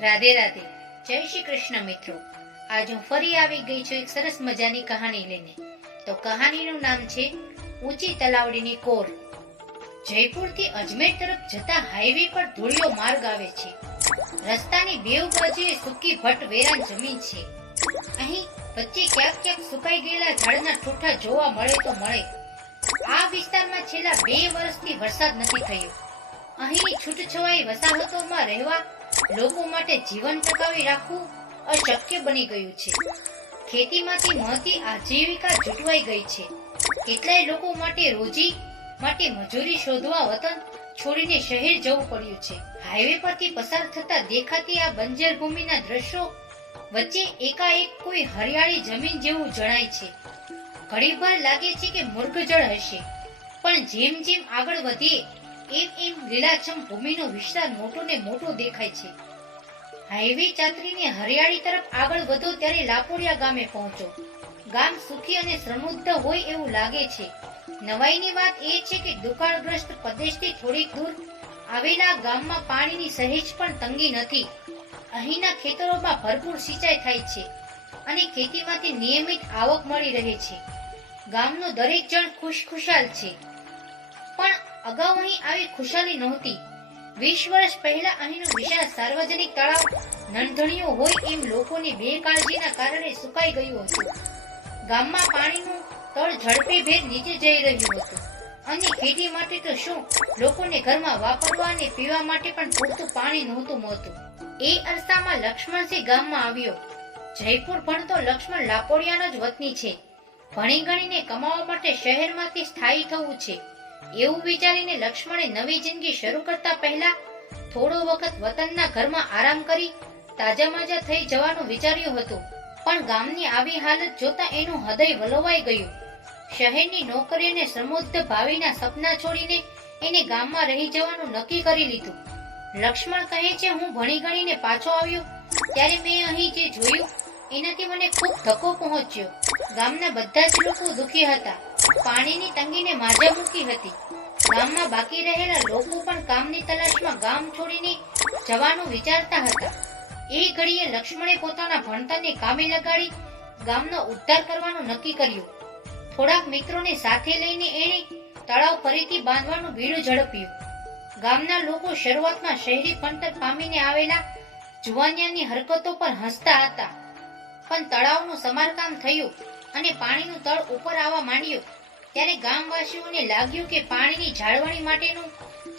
રાધે રાધે, જય શ્રી કૃષ્ણ મિત્રો. આજ હું ફરી આવી ગઈ છું એક સરસ મજાની કહાની લઈને. તો કહાનીનું નામ છે, ઊંચી તલાવડીની કોર. જયપુરથી અજમેર તરફ જતા હાઈવે પર ધૂળિયો માર્ગ આવે છે. રસ્તાની બેવ બાજુએ સૂકી ભટ્ટ વેરાન જમીન છે. અહીં વચ્ચે ક્યાંક ક્યાંક સુકાઈ ગયેલા ઝાડના ઠૂઠા જોવા મળે તો મળે. આ વિસ્તારમાં છેલ્લા બે વર્ષથી વરસાદ નથી થયો. અહીં છૂટછવાઈ વસાહતોમાં રહેવા લોકો માટે જીવન ટકાવી રાખવું અશક્ય બની ગયું છે. ખેતીમાંથી મળતી આજીવિકા જૂટવાઈ ગઈ છે. કેટલાય લોકો માટે રોજી માટે મજૂરી શોધવા વતન છોડીને શહેર જવું પડ્યું છે. હાઈવે પરથી પસાર થતા દેખાતી આ બંજર ભૂમિના દ્રશ્યો વચ્ચે એકાએક કોઈ હરિયાળી જમીન જેવું જણાય છે. ઘડીભર લાગે છે કે મૃગજળ હશે. પણ જેમ જેમ આગળ વધીએ એમ એમ લીલાછમ ભૂમિનો વિસ્તાર મોટો ને મોટો દેખાય છે. હાઈવે ચાતરીને હરિયાળી તરફ આગળ વધો ત્યારે લાપોડિયા ગામે પહોંચો. ગામ સુખી અને સમૃદ્ધ હોય એવું લાગે છે. નવાઈની વાત એ છે કે દુકાળગ્રસ્ત પ્રદેશથી થોડીક દૂર આવેલા ગામમાં પાણીની સહેજ પણ તંગી નથી. અહીંના ખેતરોમાં ભરપૂર સિંચાઈ થાય છે અને ખેતીમાંથી નિયમિત આવક મળી રહે છે. ગામનો દરેક જણ ખુશખુશાલ છે. અગાઉ અહીં આવી ખુશાલી નહોતી. વીસ વર્ષ પહેલા અહીંનું વિશાળ સાર્વજનિક તળાવ નંધણીયું હોય એમ લોકોની બેકાળજીના કારણે સુકાઈ ગયું હતું. ગામમાં પાણીનું તળ ઝડપી ભેર નીચે જઈ રહ્યું હતું. અને ખેતી માટે તો શું? લોકોને ઘરમાં વાપરવા અને પીવા માટે પણ પૂરતું પાણી નહોતું મળતું. એ અરસામાં લક્ષ્મણસિંહ ગામમાં આવ્યો. જયપુર ભણતો લક્ષ્મણ લાપોડિયાનો જ વતની છે. ભણી ગણીને કમાવા માટે શહેરમાંથી સ્થાયી થવું છે. એવું વિચારીને લક્ષ્મણે નવી જિંદગી શરૂ કરતા પહેલા થોડો વખત વતનના ઘરમાં આરામ કરી તાજામાજા થઈ જવાનું વિચાર્યું હતું. પણ ગામની આવી હાલત જોતા એનું હૃદય વલોવાઈ ગયું. શહેરની નોકરી અને સમૃદ્ધ ભાવિના સપના છોડીને એને ગામમાં રહી જવાનું નક્કી કરી લીધું. લક્ષ્મણ કહે છે, હું ભણી ગણીને પાછો આવ્યો. ત્યારે મેં અહીં જે જોયું, એનાથી મને ખૂબ ધક્કો પહોંચ્યો. ગામના બધા જ લોકો દુખી હતા. પાણીની તંગીને માજા મૂકી હતી. ગામમાં બાકી રહેલા લોકો પણ કામની તલાશમાં ગામ છોડીને જવાનું વિચારતા હતા. એ ઘડીએ લક્ષ્મણે પોતાના ભણતરને કામે લગાડી ગામનો ઉદ્ધાર કરવાનું નક્કી કર્યું. થોડાક મિત્રોને સાથે લઈને એણે તળાવ ફરીથી બાંધવાનું બીડું ઝડપ્યું. ગામના લોકો શરૂઆતમાં શહેરી ભણતર પામીને આવેલા જુવાનિયાની હરકતો પર હસતા હતા. પણ તળાવનું સમારકામ થયું અને પાણીનું તળ ઉપર આવવા માંડ્યું. ત્યારે ગામવાસીઓને લાગ્યું કે પાણીની જાળવણી માટેનું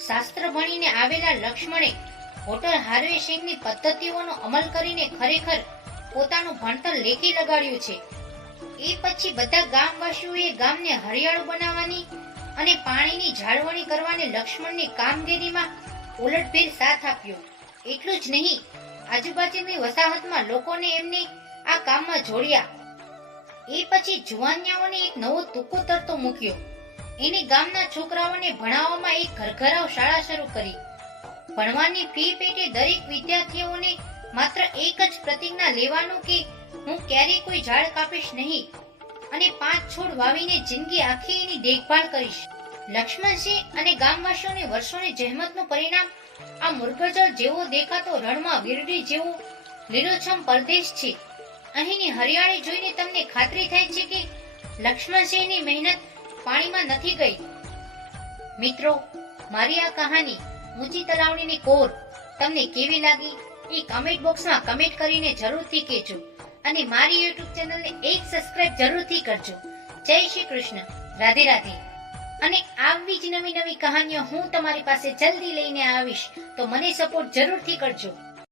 શાસ્ત્ર ભણીને આવેલા લક્ષ્મણે હોટલ હાર્વેસ્ટિંગની પદ્ધતિઓનો અમલ કરીને ખરેખર પોતાનું ભણતર લેખી લગાડ્યું છે. એ પછી બધા ગામવાસીઓએ ગામને હરિયાળું બનાવવાની અને પાણીની જાળવણી કરવાની લક્ષ્મણની કામગીરીમાં ઉલટભેર સાથ આપ્યો. એટલું જ નહીં, આજુબાજુની વસાહતમાં લોકોને એમને આ કામમાં જોડ્યા. એ પછી જુવાનિયાઓને એક નવો તુકો તરતો મૂક્યો. એને ગામના છોકરાઓને ભણાવવામાં એક ઘરઘરાવ શાળા શરૂ કરી. ભણવાની ફી પેટે દરેક વિદ્યાર્થીઓને માત્ર એક જ પ્રતિજ્ઞા લેવાનું કે હું ક્યારેય કોઈ ઝાડ કાપીશ નહીં અને પાંચ છોડ વાવીને જિંદગી આખી એની દેખભાળ કરીશ. લક્ષ્મણસિંહ અને ગામવાસીઓની વર્ષોની જહેમતનું પરિણામ આ મુર્ગજળ જેવો દેખાતો રણમાં વીરડી જેવો લીલોછમ પરદેશ છે. અહીંની હરિયાળી જોઈને તમને ખાતરી થાય છે કે લક્ષ્મણસિંહની મહેનત પાણીમાં નથી ગઈ. મિત્રો, મારી આ કહાની ઊંચી તલાવણીની કોર તમને કેવી લાગી એ કમેન્ટ બોક્સમાં કમેન્ટ કરીને જરૂરથી કહેજો. અને મારી યુટ્યુબ ચેનલને એક સબસ્ક્રાઇબ જરૂરથી કરજો. જય શ્રી કૃષ્ણ. રાધે રાધે. અને આવી જ નવી નવી કહાનીઓ હું તમારી પાસે જલ્દી લઈને આવીશ. તો મને સપોર્ટ જરૂરથી કરજો.